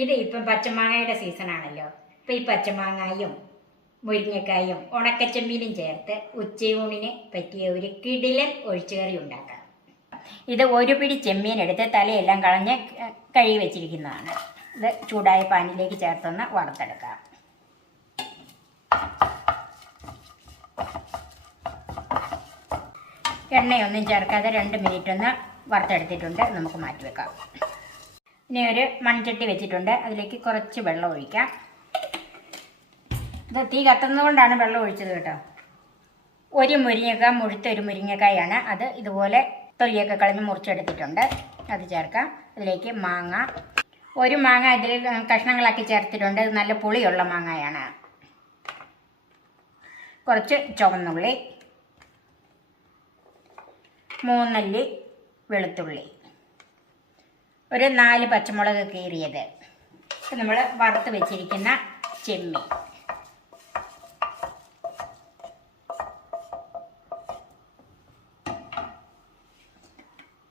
ഇത് ഇപ്പം പച്ചമാങ്ങയുടെ സീസൺ ആണല്ലോ. ഇപ്പം ഈ പച്ചമാങ്ങായും മുരിങ്ങക്കായും ഉണക്കച്ചെമ്മീനും ചേർത്ത് ഉച്ചയൂണിന് പറ്റിയ ഒരു കിടിലൻ ഒഴിച്ചുകറി ഉണ്ടാക്കാം. ഇത് ഒരു പിടി ചെമ്മീൻ എടുത്ത് തലയെല്ലാം കളഞ്ഞ് കഴുകി വെച്ചിരിക്കുന്നതാണ്. ഇത് ചൂടായ പാനിലേക്ക് ചേർത്തൊന്ന് വറുത്തെടുക്കാം. എണ്ണയൊന്നും ചേർക്കാതെ രണ്ട് മിനിറ്റ് ഒന്ന് വറുത്തെടുത്തിട്ടുണ്ട്. നമുക്ക് മാറ്റി വെക്കാം ഇനി ഒരു മൺചട്ടി വെച്ചിട്ടുണ്ട്. അതിലേക്ക് കുറച്ച് വെള്ളം ഒഴിക്കാം. ഇത് തീ കത്തുന്നതുകൊണ്ടാണ് വെള്ളം ഒഴിച്ചത് കേട്ടോ. ഒരു മുരിങ്ങക്കായ മുഴുത്ത ഒരു മുരിങ്ങക്കായാണ് അത്. ഇതുപോലെ തൊലിയൊക്കെ കളഞ്ഞ് മുറിച്ചെടുത്തിട്ടുണ്ട്. അത് ചേർക്കാം. അതിലേക്ക് മാങ്ങ. ഒരു മാങ്ങ ഇതിൽ കഷ്ണങ്ങളാക്കി ചേർത്തിട്ടുണ്ട്. ഇത് നല്ല പുളിയുള്ള മാങ്ങയാണ്. കുറച്ച് ചുവന്നുള്ളി. മൂന്നല്ലി വെളുത്തുള്ളി. ഒരു നാല് പച്ചമുളക് കീറിയത്. നമ്മൾ വറുത്ത് വെച്ചിരിക്കുന്ന ചെമ്മീൻ.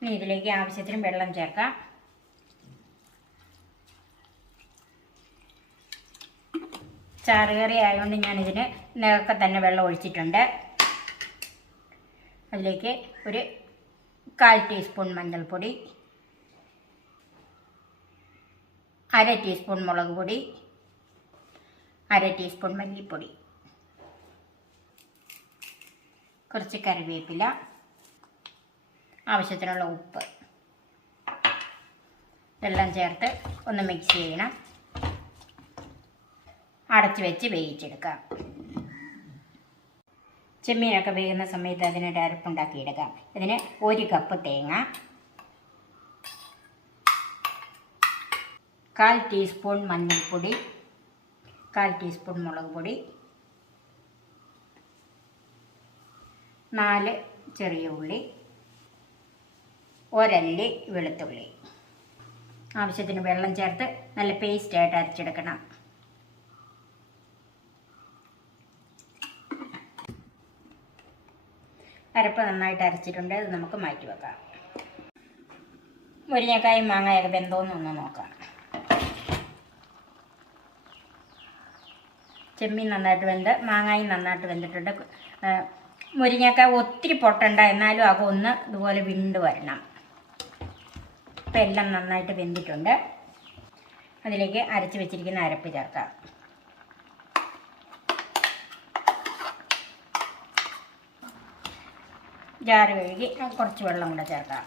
ഇനി ഇതിലേക്ക് ആവശ്യത്തിന് വെള്ളം ചേർക്കാം. ചാറുകറി ആയതുകൊണ്ട് ഞാനിതിന് നിറക്കെ തന്നെ വെള്ളം ഒഴിച്ചിട്ടുണ്ട്. അതിലേക്ക് ഒരു കാൽ ടീസ്പൂൺ മഞ്ഞൾപ്പൊടി. അര ടീസ്പൂൺ മുളക് പൊടി അര ടീസ്പൂൺ മല്ലിപ്പൊടി കുറച്ച് കറിവേപ്പില ആവശ്യത്തിനുള്ള ഉപ്പ് ഇതെല്ലാം ചേർത്ത് ഒന്ന് മിക്സ് ചെയ്യണം. അടച്ചു വെച്ച് വേവിച്ചെടുക്കാം. ചെമ്മീനൊക്കെ വേകുന്ന സമയത്ത് അതിനൊരു അരപ്പുണ്ടാക്കിയെടുക്കാം ഇതിന് ഒരു കപ്പ് തേങ്ങ കാൽ ടീസ്പൂൺ മഞ്ഞൾപ്പൊടി കാൽ ടീസ്പൂൺ മുളക് പൊടി നാല് ചെറിയ ഉള്ളി ഒരല്ലി വെളുത്തുള്ളി. ആവശ്യത്തിന് വെള്ളം ചേർത്ത് നല്ല പേസ്റ്റായിട്ട് അരച്ചെടുക്കണം. അരപ്പ് നന്നായിട്ട് അരച്ചിട്ടുണ്ട് അത് നമുക്ക് മാറ്റി വെക്കാം. മുരിങ്ങക്കായും മാങ്ങയൊക്കെ വെന്തോന്ന് ഒന്ന് നോക്കാം. ചെമ്മീൻ നന്നായിട്ട് വെന്ത് മാങ്ങായും നന്നായിട്ട് വെന്തിട്ടുണ്ട്. ആ, മുരിങ്ങക്കായ ഒത്തിരി പൊട്ടണ്ട എന്നാലും അകം ഒന്ന് ഇതുപോലെ വിണ്ട് വരണം. ഇപ്പം എല്ലാം നന്നായിട്ട് വെന്തിട്ടുണ്ട്. അതിലേക്ക് അരച്ച് വെച്ചിരിക്കുന്ന അരപ്പ് ചേർക്കാം. ജാറ് കഴുകി കുറച്ച് വെള്ളം കൂടെ ചേർക്കാം.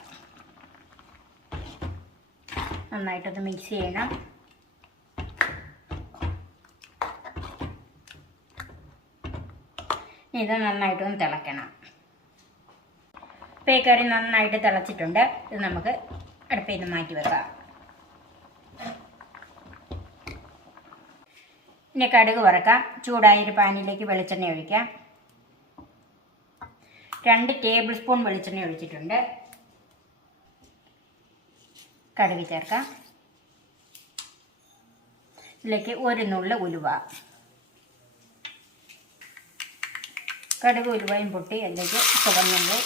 നന്നായിട്ടൊന്ന് മിക്സ് ചെയ്യണം. ഇത് നന്നായിട്ടൊന്ന് തിളയ്ക്കണം. പേക്കറി നന്നായിട്ട് തിളച്ചിട്ടുണ്ട്. ഇത് നമുക്ക് അടുപ്പിൽ നിന്ന് മാറ്റി വെക്കാം. ഇനി കടുക് വറക്കാം. ചൂടായ ഒരു പാനിലേക്ക് വെളിച്ചെണ്ണ ഒഴിക്കാം. രണ്ട് ടേബിൾ സ്പൂൺ വെളിച്ചെണ്ണ ഒഴിച്ചിട്ടുണ്ട്. കടുക് ചേർക്കാം. ഇതിലേക്ക് ഒരു നുള്ള ഉലുവ. കടുക് ഉരുവായും പൊട്ടി അതിലേക്ക് ചുവന്നുള്ളി.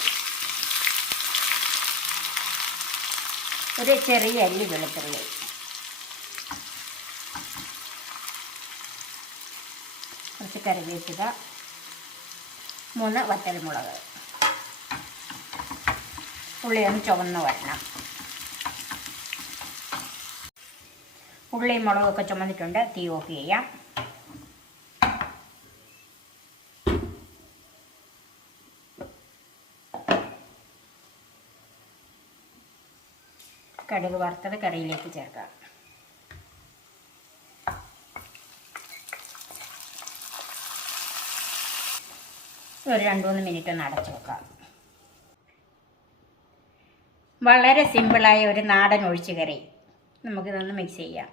ഒരു ചെറിയ അല്ലി വെളുത്തുള്ളി. കുറച്ച് കറിവേപ്പില. മൂന്ന് വറ്റൽമുളക്. ഉള്ളിയൊന്ന് ചുവന്ന് വരണം. ഉള്ളിയും മുളകൊക്കെ ചുമന്നിട്ടുണ്ട് തീ ഓഫ് ചെയ്യാം. കടുക് വറുത്തത് കറിയിലേക്ക് ചേർക്കാം. ഒരു രണ്ട് മൂന്ന് മിനിറ്റ് ഒന്ന് അടച്ചു വെക്കാം. വളരെ സിമ്പിളായ ഒരു നാടൻ ഒഴിച്ചു കറി. നമുക്കിതൊന്ന് മിക്സ് ചെയ്യാം.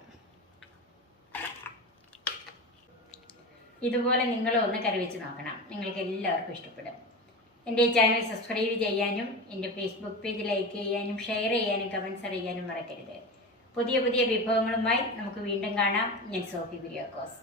ഇതുപോലെ നിങ്ങളും ഒന്ന് കറി വെച്ച് നോക്കണം. നിങ്ങൾക്ക് എല്ലാവർക്കും ഇഷ്ടപ്പെടും. എന്റെ ചാനൽ സബ്സ്ക്രൈബ് ചെയ്യാനും എന്റെ ഫേസ്ബുക്ക് പേജ് ലൈക്ക് ചെയ്യാനും ഷെയർ ചെയ്യാനും കമൻസ് അറിയാനും മറക്കരുത്. പുതിയ പുതിയ വിഭവങ്ങളുമായി നമുക്ക് വീണ്ടും കാണാം. ഞാൻ സോഫി കുര്യാക്കോസ്